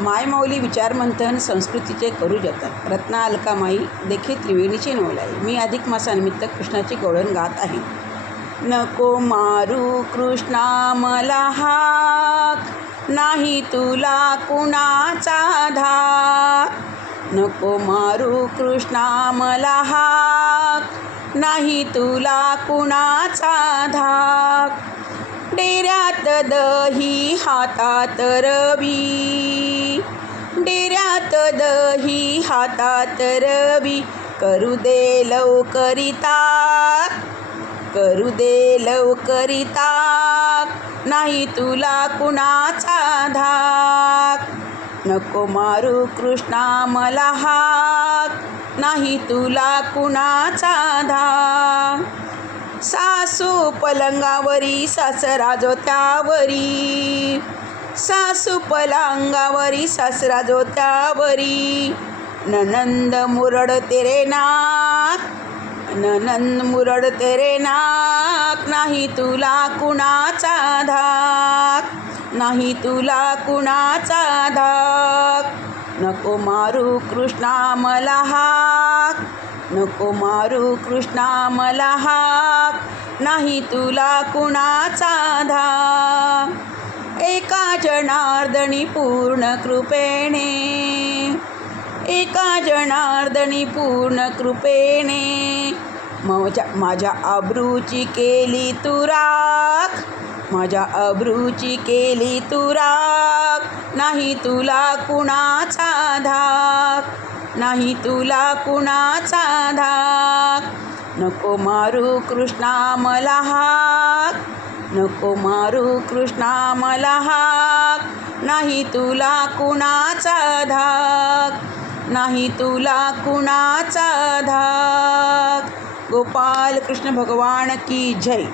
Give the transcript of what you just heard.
मायमौली विचारमंथन संस्कृतीचे करू जतन. रत्ना अलकामाई देखील त्रिवेणीची नवलाई. मी अधिक मासानिमित्त कृष्णाची गवळण गात आहे. नको मारू कृष्णा मला हाक, नाही तुला कुणाचा धाक. नको मारू कृष्णा मला हाक, नाही तुला कुणाचा धाक. डेऱ्यात दही हातात रवी, डेऱ्यात दही हातात रवी. करू दे लवकरी ताक, करू दे लवकरी ताक. नाही तुला कुणाचा धाक. नको मारू कृष्णा मला हाक, नाही तुला कुणाचा धाक. सासू पलंगावरी सासरा जोत्यावरी, सासू पलंगावरी सासरा जोत्यावरी. ननंद मुरड तेरे नाक, ननंद मुरड तेरे नाक. नाही तुला कुणाचा धाक, नाही तुला कुणाचा धाक. नको मारू कृष्णा मला हाक, नको मारू कृष्णा मला हाक. नाही तुला कुणाचा धाक. एका जनार्दनी पूर्ण कृपेने, एका जनार्दनी पूर्ण कृपेने. माझ्या अब्रूची केली तू राख, माझ्या अब्रूची केली तू राख. नाही तुला कुणाचा धाक, नाही तुला कुणाचा धाक. नको मारू कृष्णा मला हाक, नको मारू कृष्णा मला हाक. नाही तुला कुणाचा धाक, नाही तुला कुणाचा धाक. गोपाल कृष्ण भगवान की जय.